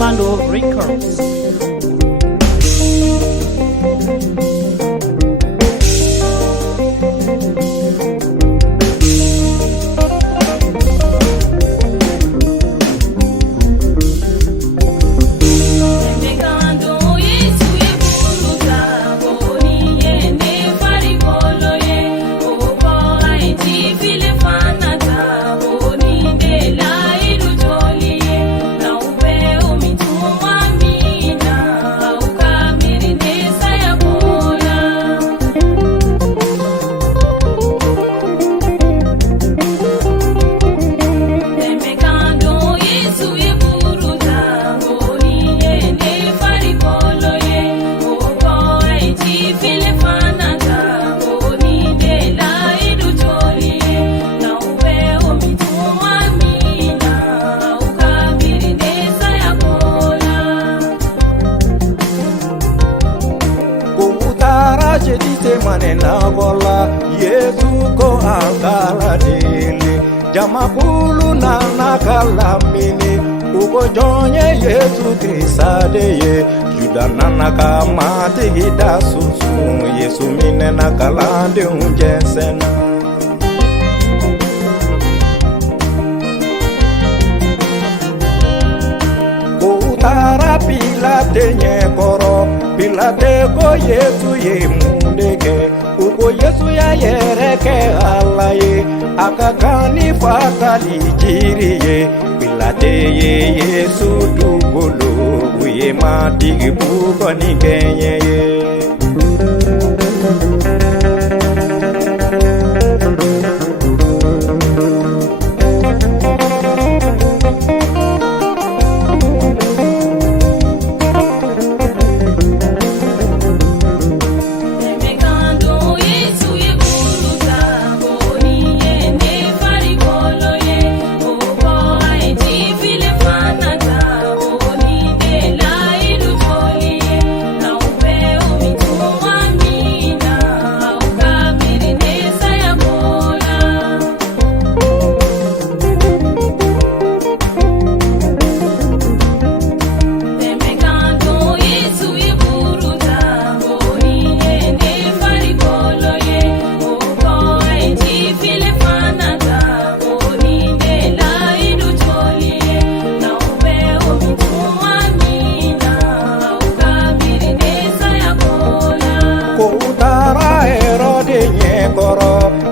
Commando Records. Manena bola Yesu ko angala dili Jamakulu na nakalamini Uko jonye Yesu krisadeye Juda na nakamati gida susu Yesu mine nakalande unjesena Utara pilate nyekoro Pilate ko Yesu ye mundeke Uko Yesu ya yereke alaye Akakani fatali jiriye Pilate ye Yesu dugolo Uye matigi buko nikenye ye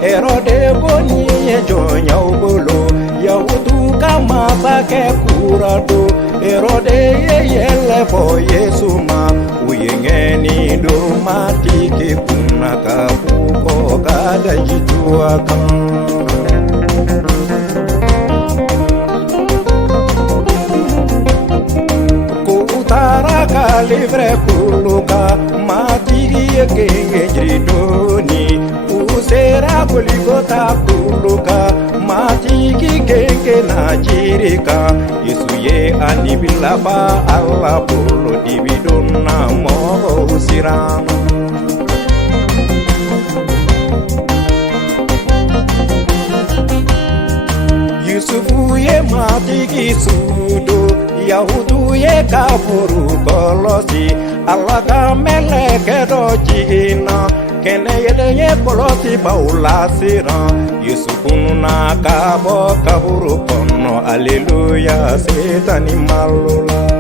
Herode boni jonya ugolo Yahudu kama sake kurado Herode yele po Yesu ma Uyengeni durmati kipuna kapuko kada jitua kam Kutara kalivre kuluka Mati yekenge jridoni Usera kulikota kuluka Matiki kenge na jirika Yesu ye anibilaba Allah polo dibidona mo usirama Yusufu ye matiki sudo Yahudu ye kafuru kolosi Allah kamele kedo jina Kene yede koloti baula siran Yesu kununa kabo kaburu kono Alleluia setani malula